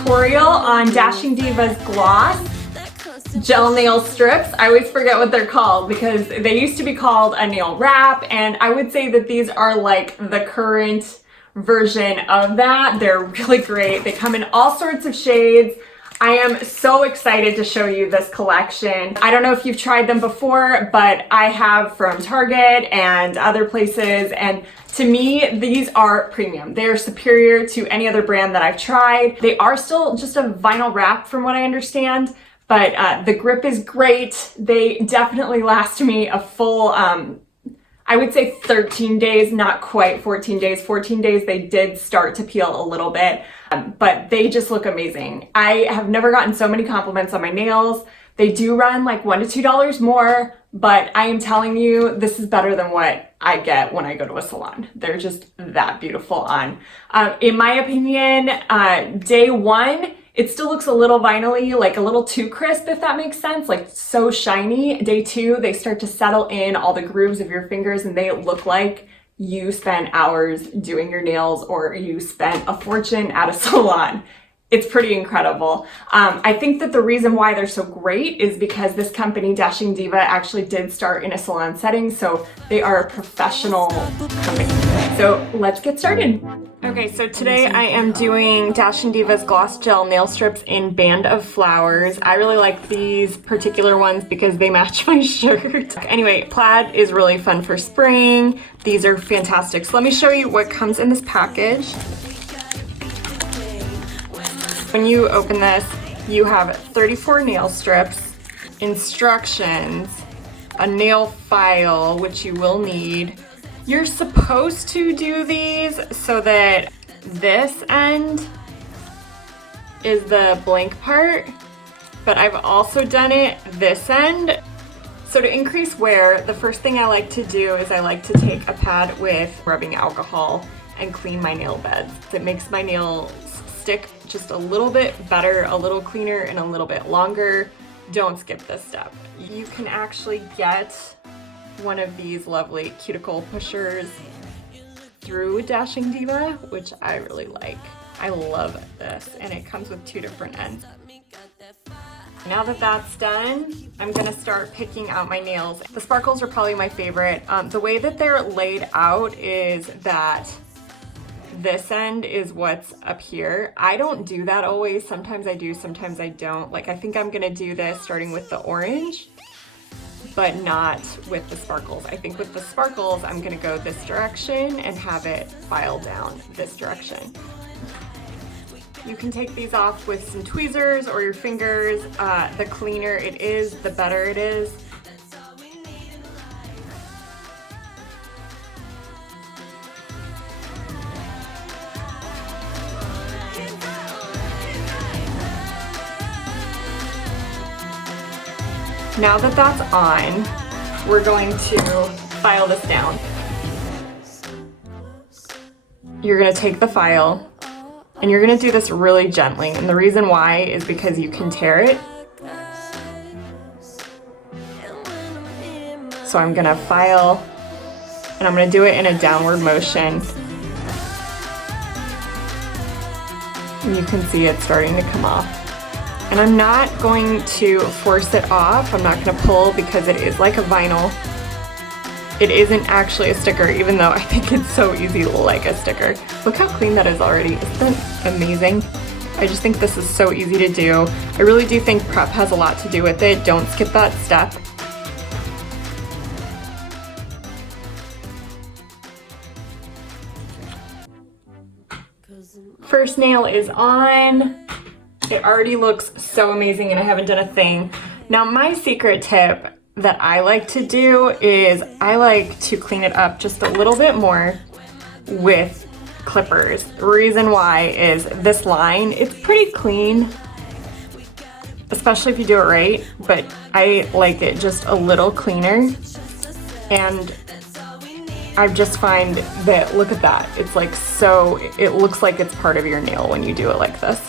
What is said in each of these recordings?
tutorial on Dashing Diva's gloss gel nail strips. I always forget what they're called because they used to be called a nail wrap, and I would say that these are like the current version of that. They're really great. They come in all sorts of shades. I am so excited to show you this collection. I don't know if you've tried them before, but I have from Target and other places, and to me, these are premium. They are superior to any other brand that I've tried. They are still just a vinyl wrap from what I understand, but the grip is great. They definitely last me a full, I would say 13 days, not quite 14 days. 14 days, they did start to peel a little bit, but they just look amazing. I have never gotten so many compliments on my nails. They do run like $1 to $2 more, but I am telling you, this is better than what I get when I go to a salon. They're just that beautiful on. In my opinion, day one, it still looks a little vinyl-y, like a little too crisp, if that makes sense, like so shiny. Day two, they start to settle in all the grooves of your fingers and they look like you spent hours doing your nails or you spent a fortune at a salon. It's pretty incredible. I think that the reason why they're so great is because this company, Dashing Diva, actually did start in a salon setting, so they are a professional company. So let's get started. Okay, so today I am doing Dashing Diva's Gloss Gel Nail Strips in Band of Flowers. I really like these particular ones because they match my shirt. Anyway, plaid is really fun for spring. These are fantastic. So let me show you what comes in this package. When you open this, you have 34 nail strips, instructions, a nail file, which you will need. You're supposed to do these so that this end is the blank part, but I've also done it this end. So to increase wear, the first thing I like to do is I like to take a pad with rubbing alcohol and clean my nail beds. It makes my nails stick just a little bit better, a little cleaner, and a little bit longer. Don't skip this step. You can actually get one of these lovely cuticle pushers through Dashing Diva, which I really like. I love this, and it comes with two different ends. Now that that's done, I'm gonna start picking out my nails. The sparkles are probably my favorite. The way that they're laid out is that this end is what's up here. I don't do that always. Sometimes I do, sometimes I don't. Like, I think I'm gonna do this starting with the orange, but not with the sparkles. I think with the sparkles, I'm gonna go this direction and have it file down this direction. You can take these off with some tweezers or your fingers. The cleaner it is, the better it is. Now that that's on, we're going to file this down. You're gonna take the file and you're gonna do this really gently. And the reason why is because you can tear it. So I'm gonna file and I'm gonna do it in a downward motion. And you can see it starting to come off. And I'm not going to force it off. I'm not gonna pull because it is like a vinyl. It isn't actually a sticker, even though I think it's so easy to like a sticker. Look how clean that is already. Isn't that amazing? I just think this is so easy to do. I really do think prep has a lot to do with it. Don't skip that step. First nail is on. It already looks so amazing and I haven't done a thing. Now my secret tip that I like to do is I like to clean it up just a little bit more with clippers. The reason why is this line, it's pretty clean, especially if you do it right, but I like it just a little cleaner. And I just find that, look at that, it's like so, it looks like it's part of your nail when you do it like this.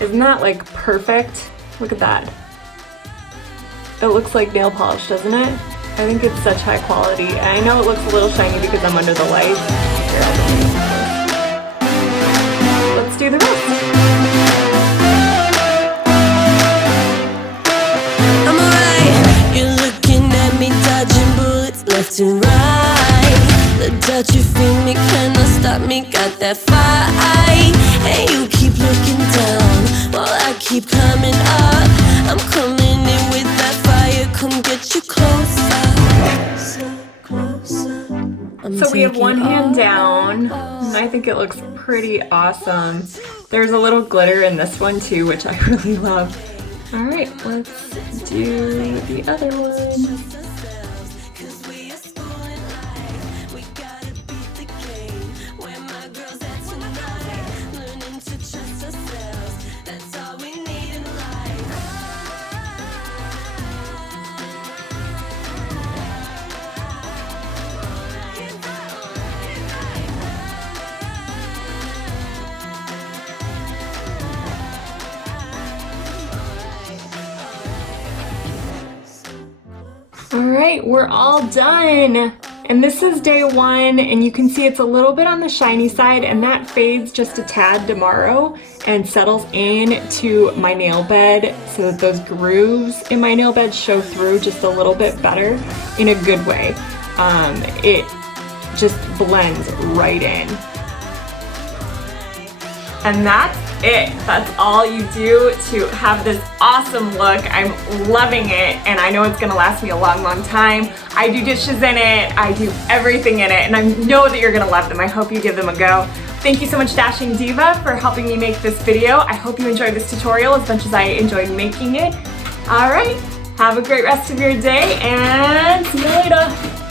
Isn't that like perfect? Look at that. It looks like nail polish, doesn't it? I think it's such high quality. And I know it looks a little shiny because I'm under the light. Let's do the rest. me, got that fire, and you keep looking down while I keep climbing up. I'm coming in with that fire, come get you closer. So we have one hand down, and I think it looks pretty awesome. There's a little glitter in this one too, which I really love. All right, let's do the other one. All right, we're all done. And this is day one, and you can see it's a little bit on the shiny side, and that fades just a tad tomorrow and settles in to my nail bed so that those grooves in my nail bed show through just a little bit better in a good way. It just blends right in. And that's it. That's all you do to have this awesome look. I'm loving it, and I know it's gonna last me a long, long time. I do dishes in it, I do everything in it, and I know that you're gonna love them. I hope you give them a go. Thank you so much, Dashing Diva, for helping me make this video. I hope you enjoyed this tutorial as much as I enjoyed making it. All right, have a great rest of your day, and see you later.